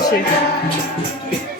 sushi.